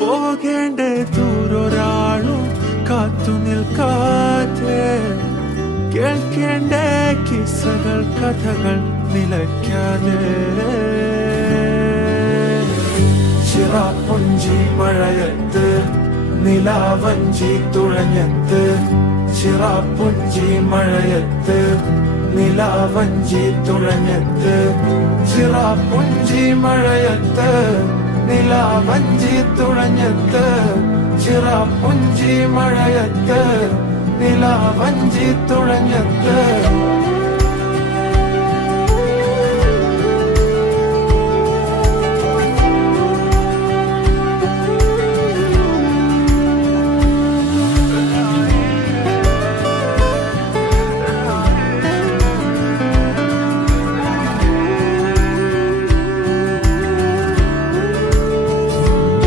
പോകേണ്ട ദൂരൊരാളും കാത്തു നിൽക്കാതെ കേൾക്കേണ്ട കിസ്സകൾ കഥകൾ നിലയ്ക്കാതെ ചിറാപ്പുഞ്ചി മഴയത്ത് നിലാവഞ്ചി തുഴഞ്ഞത്ത് ചിറാപ്പുഞ്ചി മഴയത്ത് നിലാവഞ്ചി തുഴഞ്ഞത്ത് ചിറാപ്പുഞ്ചി മഴയത്ത് നിലാവഞ്ചി തുഴഞ്ഞത്ത് ചിറാപ്പുഞ്ചി മഴയത്ത് നിലാവഞ്ചി തുഴഞ്ഞത്ത്